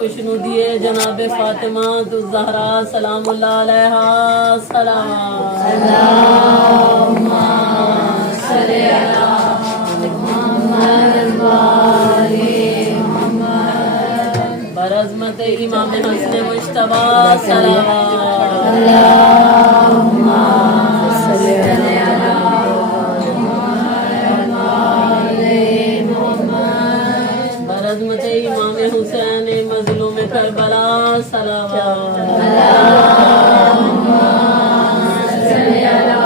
खुशनु दिए जनाब फातिमा ज़हरा सलामुल्लाह अलैहा अल्लाहुम्मा सल्ली अला मुहम्मद व आलि मुहम्मद बरज़मत इमाम हसन मुज्तबा सलावत अल्लाहुम्मा सल्ली अला मुहम्मद व आलि मुहम्मद बरज़मत इमाम हुसैन मज़लूम करबला सलावत अल्लाहुम्मा सल्ली अला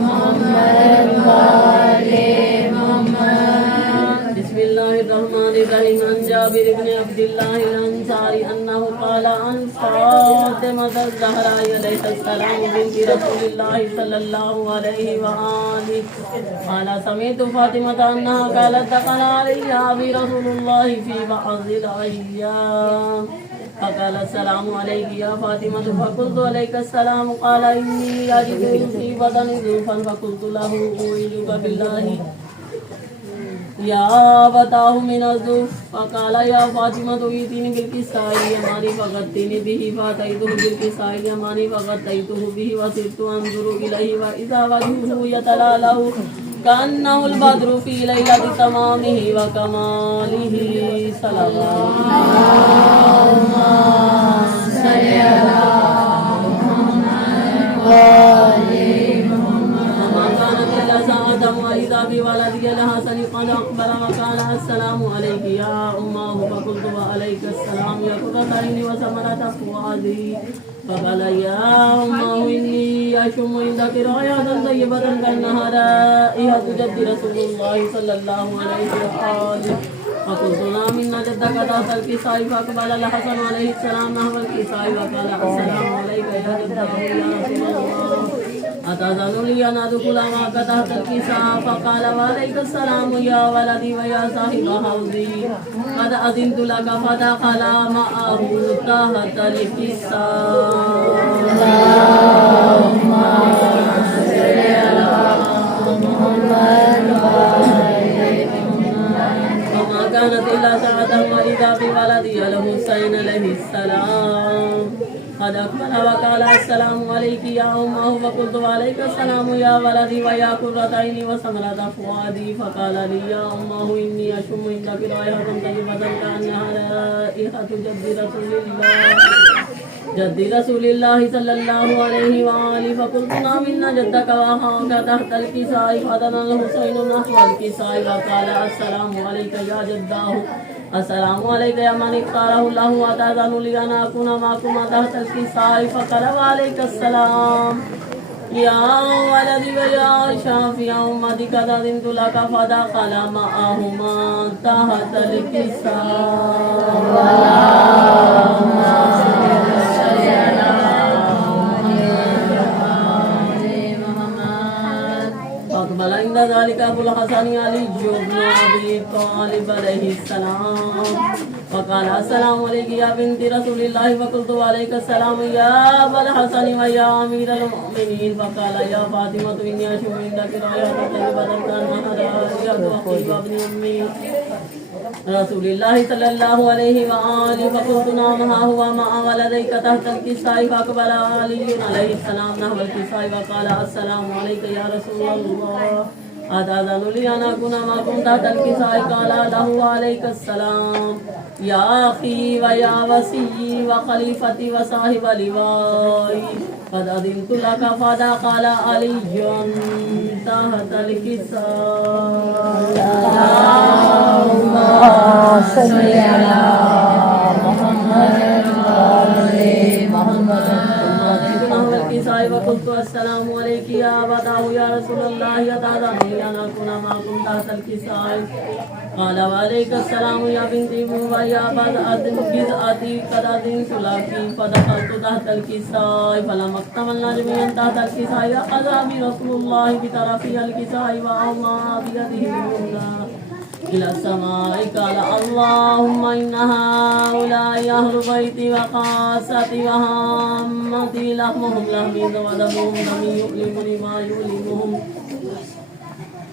मुहम्मद व आलि मुहम्मद बिस्मिल्लाहिर्रहमानिर्रहीम अन जाबिर इब्न अब्दुल्लाह अल-अंसारी अन्नहु क़ाला अन फ़ातिमा ज़हरा अलैहिस्सलाम बिन्ति रसूलिल्लाह सल्लल्लाहु अलैहि व आलिहि क़ाला समिअतु फ़ातिमता अन्नहा क़ालत दख़ल अलैया अबी रसूलुल्लाह फ़ी बअज़िल अय्याम फ़क़ाल अस्सलामु अलैकि या फ़ातिमतु फ़क़ुल्तु अलैका अस्सलाम क़ाल इन्नी अजिदु फ़ी बदनी ज़ुल्फ़न फ़क़ुल्तु लहु उईजुका बिल्लाहि या बताहु मिनज़ुफ़ फ़क़ाल या फ़ातिमतु ईतिनी बिल्किसाई यमानी फ़ग़त्तिनी बिही फ़अतैतुहु बिल्किसाई यमानी फ़ग़त्तैतुहु बिही वसिरतु अंज़ुरु इलैहि व इज़ा वजहुहु यतलाअलउ कअन्नहुल बद्रु फ़ी लैलति तमामिही व कमालिही अल्लाहुम्मा सल्ली अला मुहम्मद व आलि वइज़ा बिवलदिही अल-हसन क़द अक़बल वक़ाल अस्सलामु अलैकि या उम्मह फ़क़ुल्तु व अलैका अस्सलाम या क़ुर्रता अय्नि व समरता फ़ुआदी फ़क़ाल या उम्मह इन्नी अशम्मु इन्दकी रायहतन तय्यबतन कअन्नहा राइहतु जद्दी रसूलिल्लाह सल्लल्लाहु अलैहि व आलिहि फ़क़ुल्तु नअम इन्ना जद्दक तहतल किसाई फ़अक़बल अल-हसन अलैहिस्सलाम नहवल किसाई वक़ाल अस्सलामु अलैका या जद्दक या रसूलल्लाह अतज़नु लि अन अदख़ुल मअक तहतल किसा फ़क़ाल वअलैका अस्सलाम या वलदी व या साहिब हौज़ी क़द अज़िनतु लक फ़दख़ल मअहु तहतल किसा अल्लाहुम्मा सल्ली अला मुहम्मद व आलि मुहम्मद वमा कानत इल्ला सअतन वइज़ा बिवलदिही अल-हुसैन अलैहिस्सलाम क़द अक़बल वक़ाल अस्सलामु अलैकि या उम्मह फ़क़ुल्तु अलैका अस्सलाम या वलदी व या क़ुर्रता अय्नि व समरता फ़ुआदी फ़क़ाल लि या उम्मह इन्नी अशम्मु इन्दकी राइहतन तय्यबतन कअन्नहा राइहतु जद्दी रसूलिल्लाह सल्लल्लाहु अलैहि व आलिहि फ़क़ुल्तु नअम इन्ना जद्दक व अख़ाक तहतल किसाई फ़अदना अल-हुसैन नहवल किसाई वक़ाल अस्सलामु अलैका या जद्दाहु अस्सलामु अलैका या मन इख्तारहु अल्लाहु अतज़नु लि अन अकूना मअकुमा तहतल किसाई फ़क़ाल वअलैका अस्सलाम या वलदी व या शाफ़िअ उम्मती क़द अज़िनतु लक फ़दख़ल मअहुमा तहतल किसा अल्लाहुम्मा सल्ली अला मुहम्मद व आलि मुहम्मद फ़अक़बल इंद ज़ालिका अबुल हसन अली इब्न अबी तालिब अलैहिस्सलाम फ़क़ाल अस्सलामु अलैकि या बिन्ति रसूलिल्लाह फ़क़ुल्तु अलैका अस्सलाम या अबल हसन व या अमीरल मुमिनीन फ़क़ाल या फ़ातिमतु इन्नी अशम्मु इन्दकी राइहतन तय्यबतन कअन्नहा राइहतु अख़ी व इब्नि अम्मी रसूलिल्लाह सल्लल्लाहु अलैहि व आलिहि फ़क़ुल्तु नअम हा हुवा मअ वलदैका तहतल किसाई फ़अक़बल अली अलैहिस्सलाम नहवल किसाई वक़ाल अस्सलामु अलैका या रसूलल्लाह अतज़नु लि अन अकूना मअकुम तहतल किसाई क़ाल लहु अलैका अस्सलाम या अख़ी व या वसिय्यी व ख़लीफ़ती व साहिब लिवाई क़द अज़िनतु लक फ़दख़ल अलिय्युन तहतल किसा अल्लाहुम्मा सल्ली अला मुहम्मद व आलि मुहम्मद किसाई वक़ुल्तु अस्सलामु अलैकि या अबताहु या रसूलल्लाह अतज़नु लि अन अकूना मअकुम तहतल किसाई क़ाल वअलैका अस्सलाम या बिन्ती व या बिज़अती क़द अज़िनतु लकी फ़दख़लतु तहतल किसाई फ़लम्मा इक्तमलना जमीअन तहतल किसाई अख़ज़ बि रसूलुल्लाह बितरफ़िल किसाई व अमा बियदिही al-yumna ila samai qala Allahumma inna haula'i ahlu baiti wa qasati wa hammati lahmuhum lahmi wa damuhum dami yu'limuni ma yu'limuhum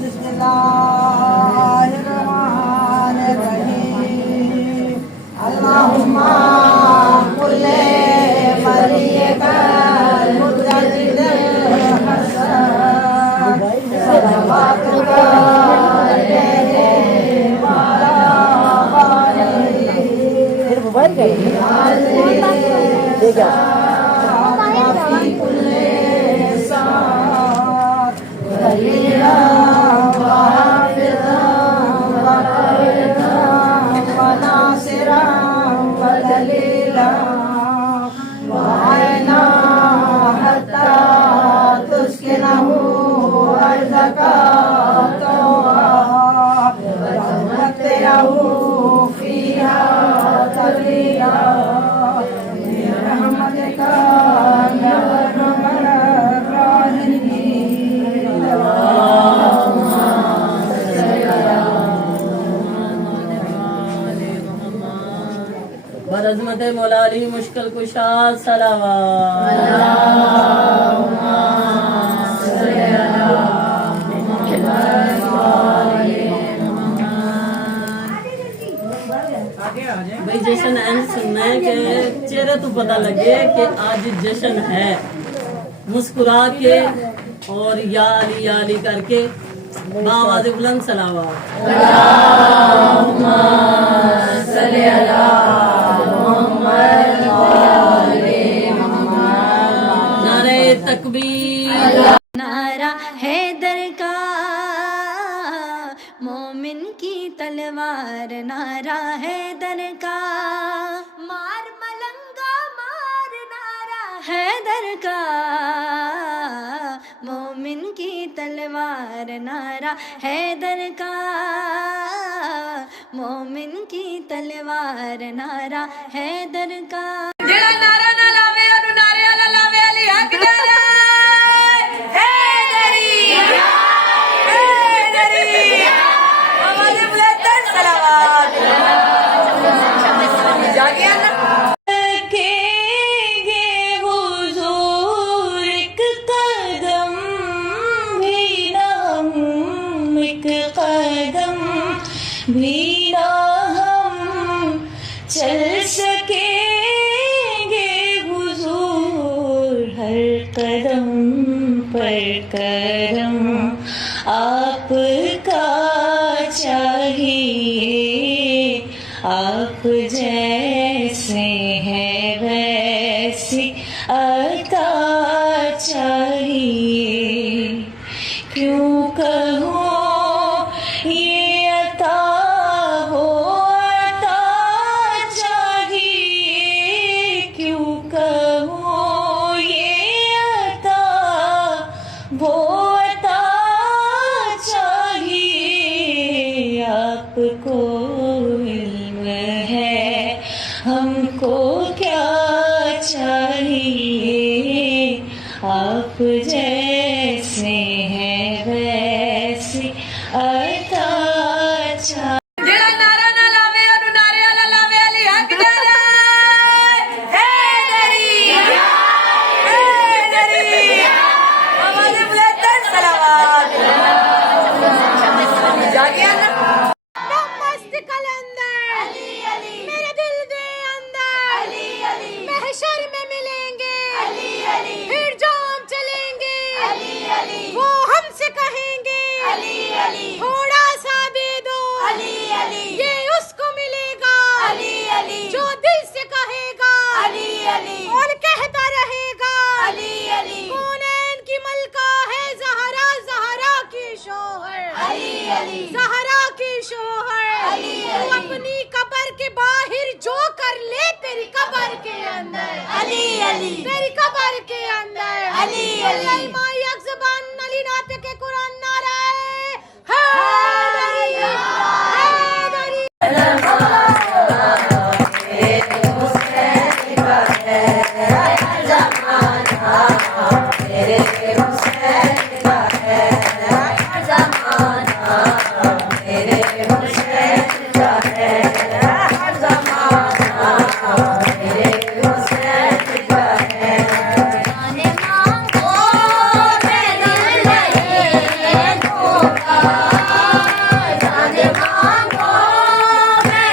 बिस्मिल्लाहिर्रहमानिर्रहीम अल्लाहुम्मा कुल्ले वलियकल मुद्दजिल हसन सलवातुका अलैहि वाला फिर मोबाइल क्या माफी कुल्ले साथ खलीला वाफिदा वनासिरा वदली मुश्किल कुशा सलावा। भाई जश्न ऐसे सुनना है कि चेहरे तो पता लगे कि आज जश्न है, मुस्कुरा के और या अली करके बावाज़ बुलंद सलावा। नारे तकबीर। नारा हैदर का मोमिन की तलवार, नारा हैदर का मार मलंगा मार, नारा हैदर का मोमिन की तलवार, नारा हैदर का मोमिन की तलवार, नारा हैदर का। जेड़ा नारा ना लावे और नारे वाला लावे अली हक नारा हैदरी हैदरी आवाज़ बुलंद सलावत जागिया ना रखेंगे हुजूर एक कदम भी ना हम, एक कदम भी ना हम चल सकेंगे हुजूर, हर कदम पर करम आपका चाहिए, आप जैसे हैं वैसी अता चाहिए। क्यों कहो ये अता वो अता चाहिए, क्यों कहो ये अता वो अता चाहिए। आपको इल्म है हमको क्या चाहिए, आप जैसे हैं वैसी अता चाहिए। जेड़ा नारा ना लावे और नारे वाला लावे अली हक नारा हैदरी हैदरी आवाज़ बुलंद सलावत जागिया ना मस्त कलंदर मेरे दिल के अंदर महशर में मिलेंगे, फिर जाम चलेंगे, वो हमसे कहेंगे थोड़ा सा दे दो, ये उसको मिलेगा जो दिल से कहेगा और कहता रहेगा। कौनैन की मलका है ज़हरा, ज़हरा की शोहर, ज़हरा की शोहर। तू अपनी कब्र के बाहर जो कर ले तेरी कब्र के अंदर, तेरी कब्र के अंदर। अल्लाह माई अज़बान अली नाते के कुरान नारा हैदरी हैदरी। जाने मांगो मैं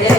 मेरे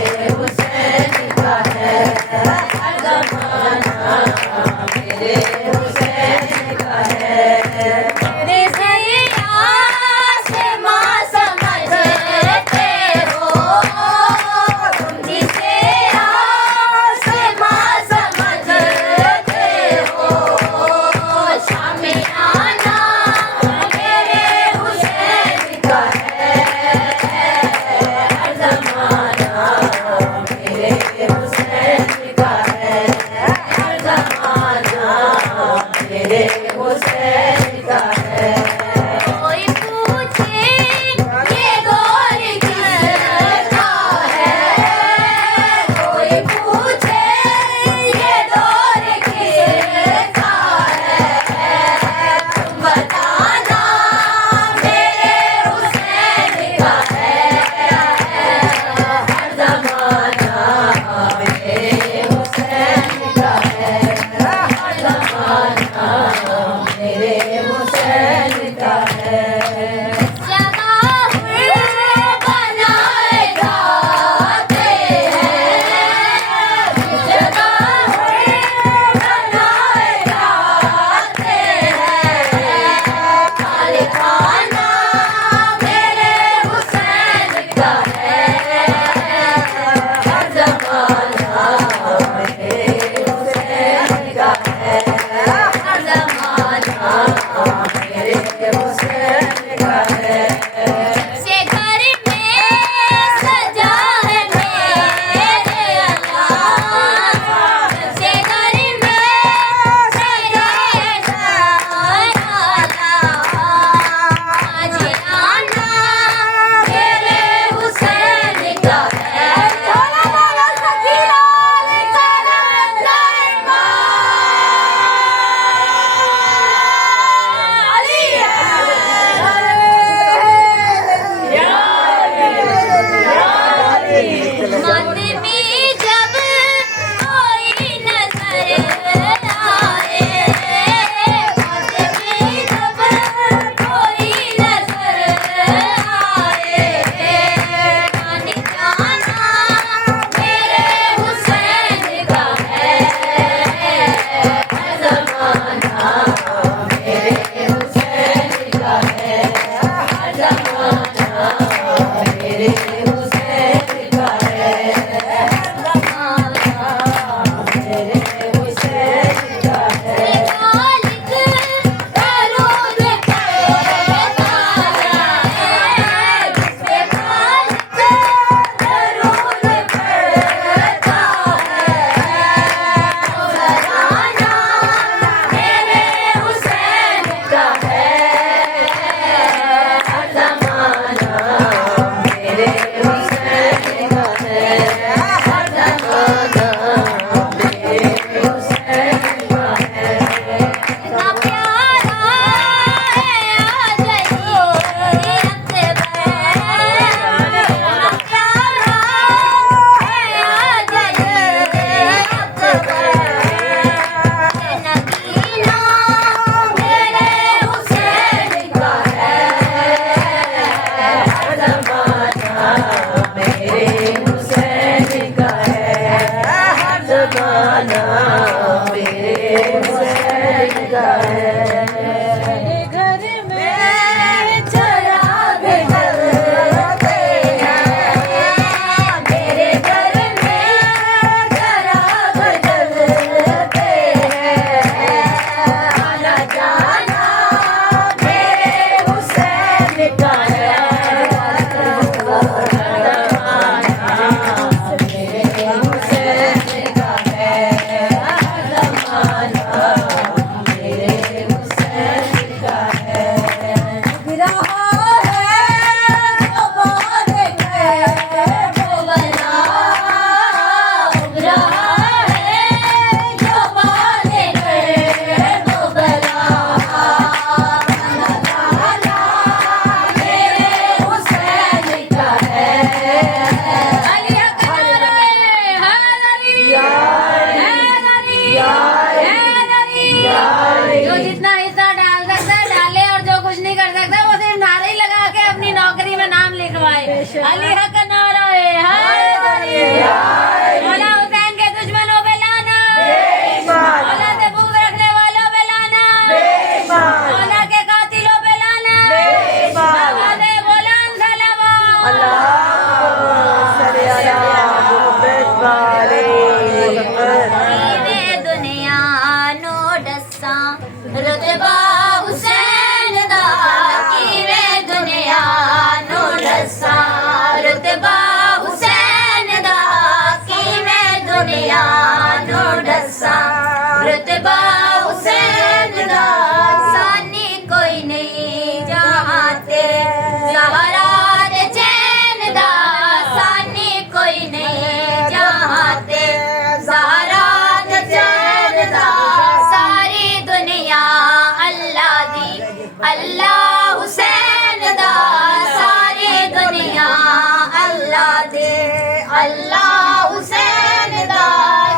अल्लाह हुसैन दा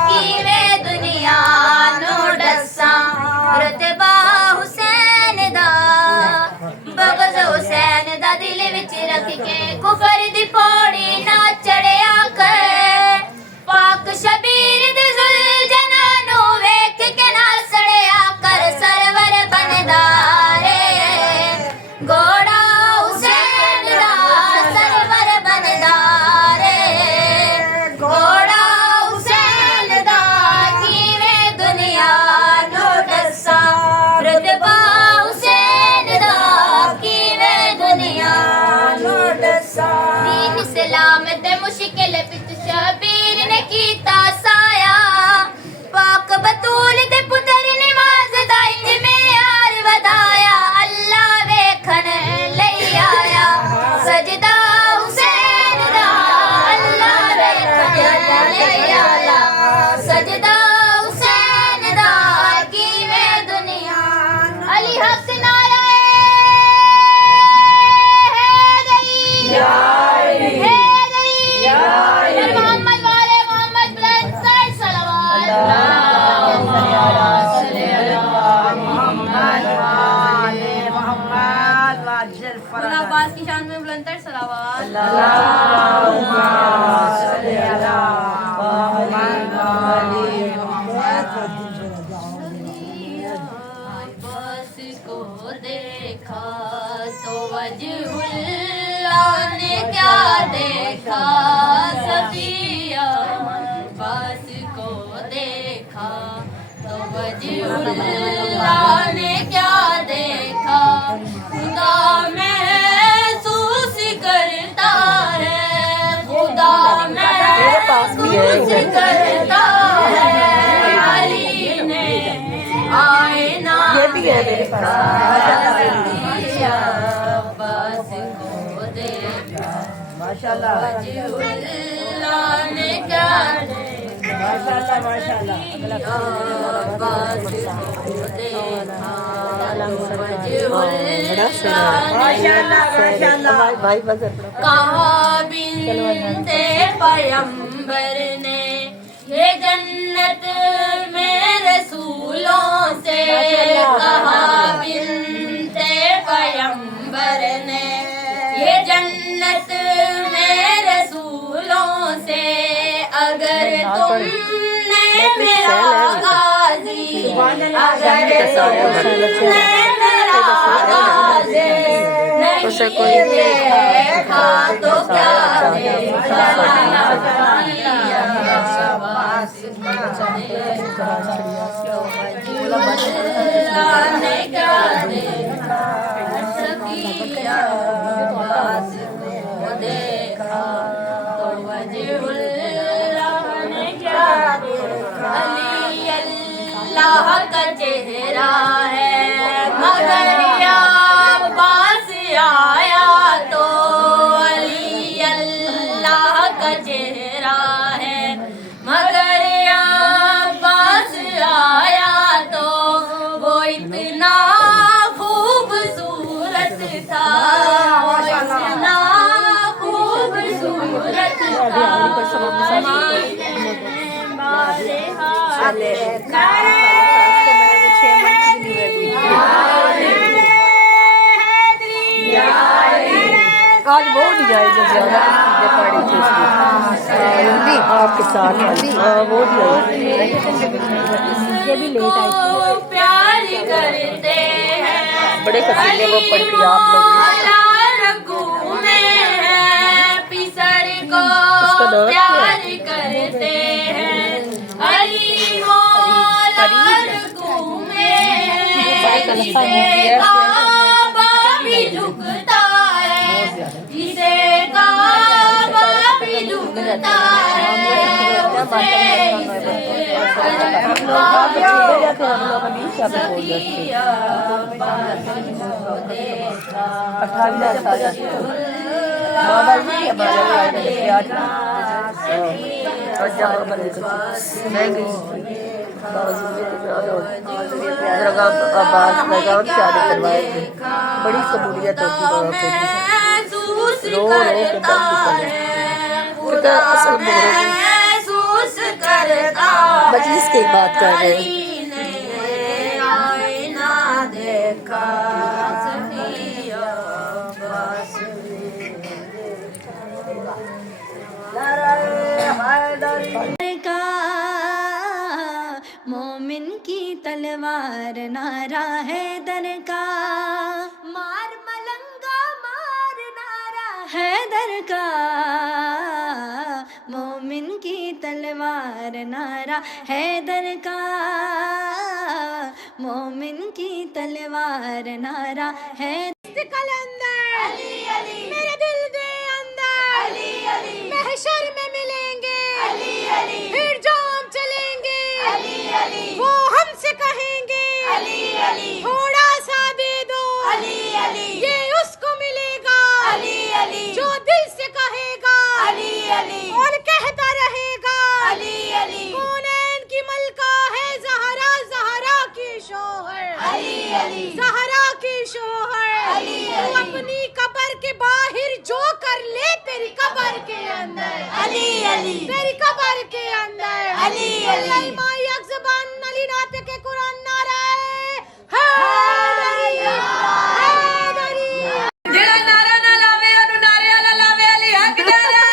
कीवे दुनिया नो दसा रुतबा हुसैन दा बगज़ हुसैन दा दिल विच रख के कुफर दी पौड़ी ना चढ़िया कर पाक शबीर दे जुलजना नु वेख के ना सड़िया कर सरवर बनदारे घोड़ा हुसैन दा सरवर बनदारे घोड़ा हुसैन दा कीवे दुनिया नु दसा रुतबा हुसैन दा कीवे दुनिया नु दसा दीन इस्लाम ते मुश्किल विच शबीर ने कीता साया पाक बतूल दे पुत्र नवाज दा इंतजार वधाया अल्लाह वेखण लई आया सजदा हुसैन दा अल्लाह वेखण लई आया सजदा हुसैन दा कीवे दुनिया अली हक नारा है मोहम्मद वाले मोहम्मद बुलंद सलवात अब्बास की शान में बुलंद सलवात अब्बास को देखा तो वजहुल्लाह ने क्या देखा सफिया अब्बास को देखा तो वजहुल्लाह ने क्या देखा खुदा महसूस करता है खुदा महसूस करता है अली ने आईना देखा अब्बास को देखा वजहुल्लाह ने क्या देखा अब्बास को देखा कहा बिनते पैगंबर ने ये जन्नत में रसूलों से कहा बिनते पैगंबर ने ये जन्नत में रसूलों से अगर तुमने मेरा गाजी अगर तुमने मेरा गाजी नहीं देखा तो क्या देखा अब्बास ने क्या देखा सफिया अब्बास को देखा तो वजहुल्लाह ने क्या देखा अली अल्लाह का चेहरा है मगर अब्बास आया तो अली अल्लाह का चेहरा है मगर अब्बास आया तो वो इतना खूबसूरत था वो इतना खूबसूरत था आज वो नहीं जाएगा ज्यादा पड़ी थी हिंदी आपके साथ वो ये भी लेट आई प्यार करते हैं बड़े कसीले वो पढ़ती आप लोग पिसर को प्यार करते हैं अली मौला रघुमे काबा भी झुकता है जिसे काबा भी झुकता है करवाए थे बड़ी कबूलियत होती रो रो के का असल मुहर्रम महसूस करता मजलिस की बात कर रहे हैं। आईना देखा सफिया बस का मोमिन की तलवार नारा है दर का, मार मलंगा मार नारा है दर का, मोमिन की तलवार नारा है दर का, मोमिन की तलवार नारा है कलंदर अली अली, मेरे दिल के अंदर अली अली, महशर में मिलेंगे अली अली, फिर जाम चलेंगे अली अली, वो हमसे कहेंगे अली अली, थोड़ा सा दे दो अली अली, ये उसको मिलेगा अली अली, जो दिल से कहेगा अली अली, और कहता रहेगा अली अली, कौनैन की मलका है ज़हरा, ज़हरा की शोहर अली अली, ज़हरा की शोहर अली अली, तू अपनी कब्र के बाहर जो कर ले तेरी कब्र के अंदर अली अली, तेरी कब्र के अंदर अली अली, माई अज़बान अली नाते के कुरान नारा हैदरी हैदरी, जेड़ा नारा ना लावे ओनु नारे वाला लावे अली हक डाला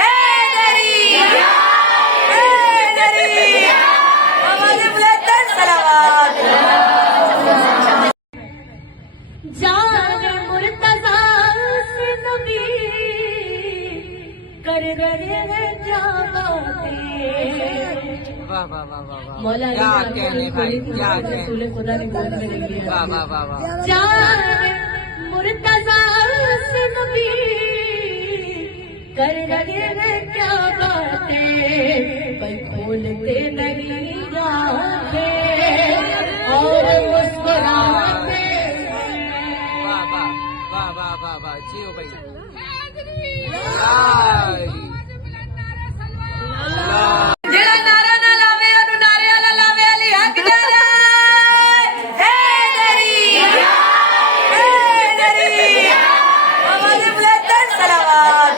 हैदरी हैदरी, आवाज़ बुलंद सलावत जान मुर्तज़ा से नबी कर रहे हैं क्या बातें, वाह वाह वाह वाह वाह मौला क्या कहने भाई, क्या कहने, रसूल खुदा ने बोल कर दिया। वाह वाह वाह वाह जान मुर्तज़ा से नबी कर रहे हैं क्या बातें, पर खोलते नहीं आंखें और मुस्कुराते वाह वाह वाह वाह वाह वाह जियो भाई यार। जेड़ा नारा ना लावे ओनु नारे वाला लावे अली हक डाला हैदरी हैदरी, आवाज़ बुलंद सलावत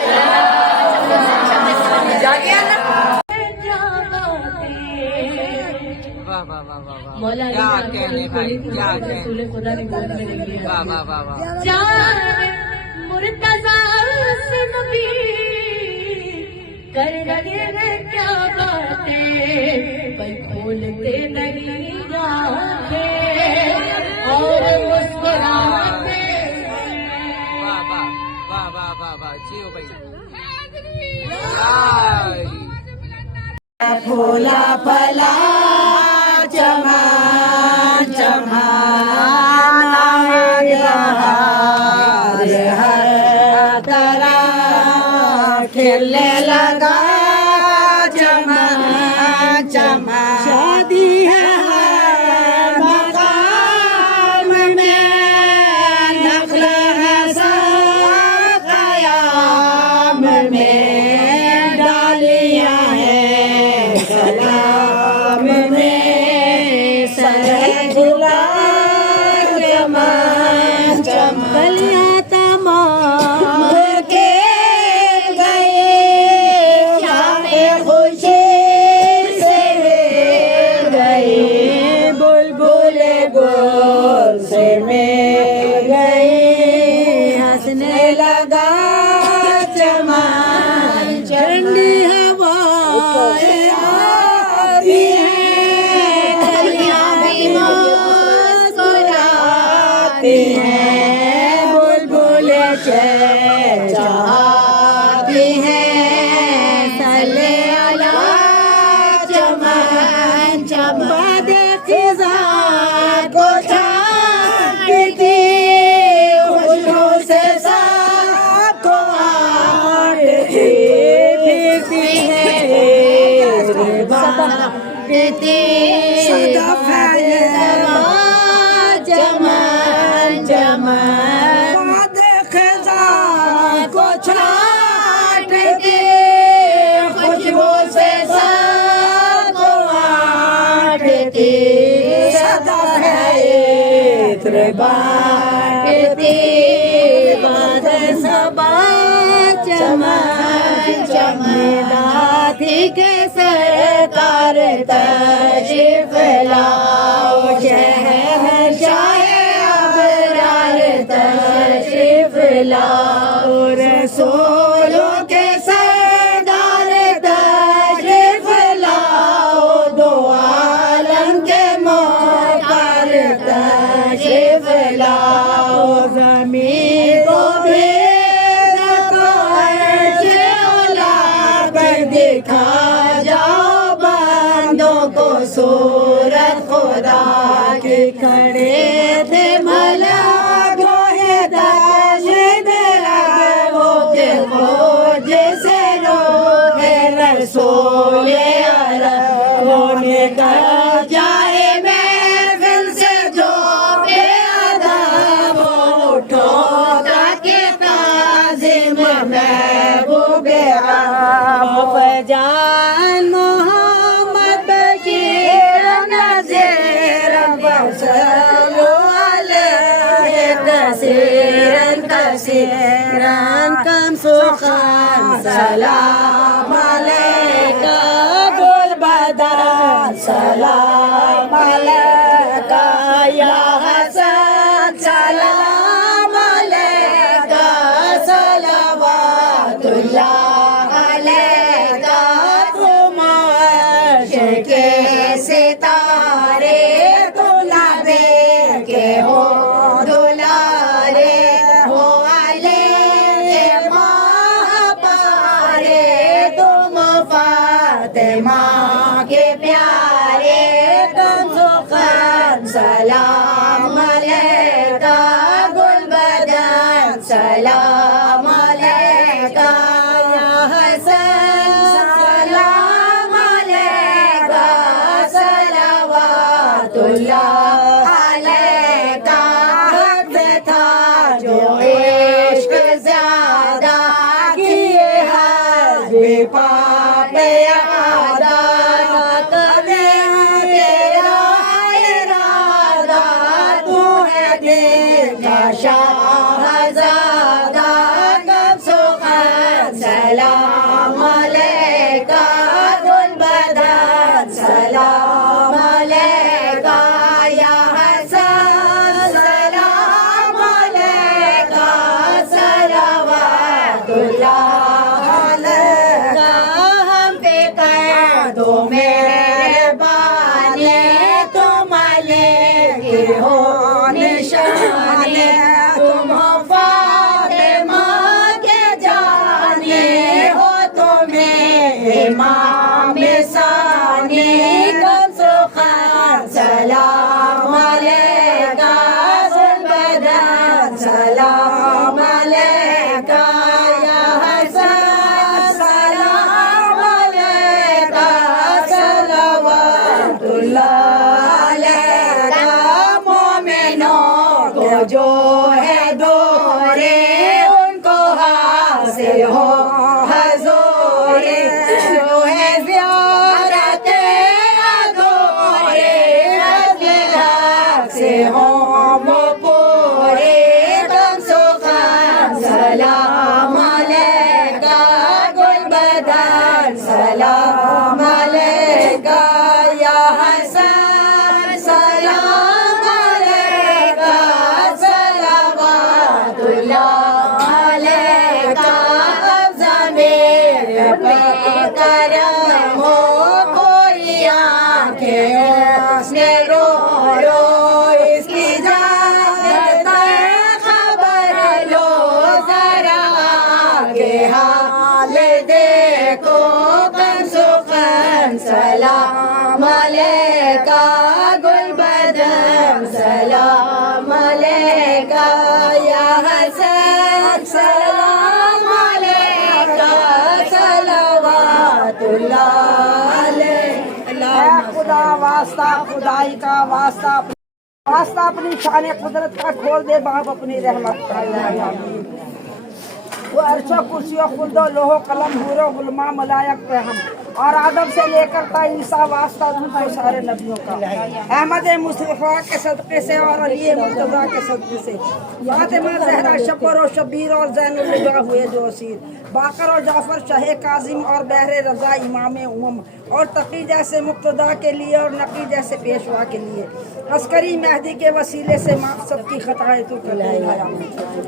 जागिया ना वाह वाह वाह वाह वाह मौला क्या कहने भाई, क्या कहने, रसूल खुदा ने बोल कर दिया। वाह वाह वाह वाह जान मुर्तज़ा से नबी कर रहे हैं क्या बातें, पर खोलते नहीं आंखें और मुस्कुराते वाह वाह वाह वाह वाह वाह जियो भाई यार। फूला फला चमा चमाना बहार हर तरह खिलने लगा चमा चमा, शादी है मकाम में, नखल है कयाम में, डालियां हैं कलाम में, सजला चमा चमकलियां तमाम के गए, शामे खुशी से गए, बुलबुल गोल से में गए, हंसने लगा चमन, ठंडी हवाएं आती हैं, कलियां भी मुस्कुराती हैं, बुलबुल चहचहाती हैं, सले अला चमन चमन, बादे खिज़ां को छांटती, खुशबू से सबको आंटती, फिरती है बांटती, सदफ है ये चमन चमन, बादे खिज़ां को छांटती, खुशबू से सबको आंटती, सदफ है इत्र बांटती, बादे सबा चमन के सरकार तशरीफ लाओ, शहंशाह अबरार तशरीफ लाओ, रसूलों के सरदार तशरीफ लाओ, दो आलम के मोहतार तशरीफ लाओ, ज़मीन को भी दिखा जाओ बंदों को सूरत खुदा के, खड़े थे मला गोहे दाशिद वो के खोज से रोहे रसूले होने का जाए महफिल से जो बेअदब उठो ताकि ताज़िम महबूबे जान मोहम्मद बशीर नज़ीर बसलो अलैहि कसीरन कसीरन कम सुखान सलाम अलैका गुल बदन सलाम अलैका या हसन सलाम अलैका सलवातुल्लाह के सितारे दुलारे के हो दुलारे हो आले महापारे, तुम फातिमा के प्यारे तुम सुखन सलाम अलैका गुल बदन सलाम अलैका या हसन सलाम अलैका सलवातुल्लाह अलैका, हक था जो इश्क ज़्यादा किए हज पाप यादा, तेरा इरादा तू है दिल का शाहज़ादा, कब सुखन सलाम अलैका गुल बदन सलाम अलैका या हसन सलाम अलैका सलवातुल्लाह अलैका, हम पे कर दो मेहरबानी, तुम लेके हो निशाने, तुम हो फातिमा के जाने, हो तुम्हें इमाम सानी, कम सुखन सलाम अलैका गुल बदन सलाम अलैका या हसन सलाम अलैका सलवातुल्लाह अलैका, मोमिनों को जो है दोरे उनको हासिल हो हजूरे, जो है ज़ियारते अधूरे से हो वो पूरे, कम सुखन सलाम अलैका गुल बदन सलाम अलैका या हसन सलाम अलैका सलवातुल्लाह अलैका, अब ज़मीर पे करम हो कोई आंखें उसने रो रो इसकी जान खबर लो जरा के हाल देखो, कम सुखन सलाम अलैका गुल बदन सलाम अलैका या हसन सलाम अलैका सलवातुल्लाह अलैका। खुदा वास्ता खुदाई का वास्ता वास्ता अपनी शान कुदरत का खोल दे बाप अपनी रहमत का। वो अर्शा कुर्सियों खुल्दो लोहो कलम हूरो गुलमा मलायक पे हम और आदम से लेकर ता ईसा वास्ता तो सारे नबियों का। अहमद मुस्तफा के सदक़े से और अली मुर्तज़ा के सदक़े से फातिमा ज़हरा शब्बर और शबीर और ज़ैनुल हुए जो असीर बाकर और जाफर शाह काजिम और बहरे रजा इमाम उमम और तकी जैसे मुक्तदा के लिए और नकी जैसे पेशवा के लिए अस्करी मेहदी के वसीले से माफ सबकी खताएं तू कर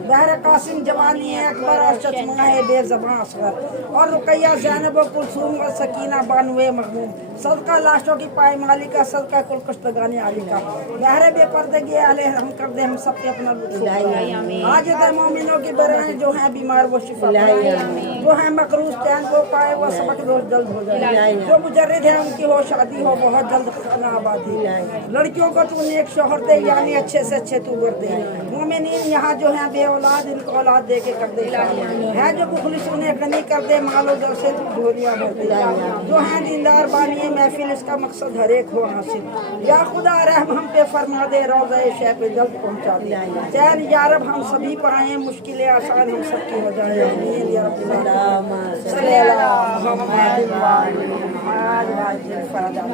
बहर कासिम जवानी अकबर और चचमा है बेज़बां असगर और रुकैया ज़ैनब व कुलसूम और सकीना बानुए मखमूम सदका लाशों की पायमाली का सदका कुल कश्तगानी आली का बहरे बेपर्दगी आले हम कर दे हम सब पे अपना लुत्फ आज इधर मोमिनों की बराएं जो हैं बीमार वो शिफा जो हैं मकरूज चैन को पाए वो सबक रोज जल्द हो जाए जो मुजर्रिद है उनकी हो शादी हो बहुत जल्द खाना आबादी लड़कियों को तू नेक शोहर दे यानी अच्छे से अच्छे तू वर दे मोमिनीन यहाँ जो हैं बे औलाद इनको औलाद दे के कर दे है जो मुखलिस उन्हें गनी कर दे मालो दर से तू झोलियाँ भर दे जो हैं दीनदार बानिए महफिल इसका मकसद हर एक हो हासिल या खुदा रहम हम पे फरमा दे रोज़ा शह पे जल्द पहुँचा दे चैन यारब हम सभी पाएँ मुश्किलें आसान हम सबकी हो जाए आमीन या रब्बल आलमीन सल्लल्लाहु अलैहि वसल्लम।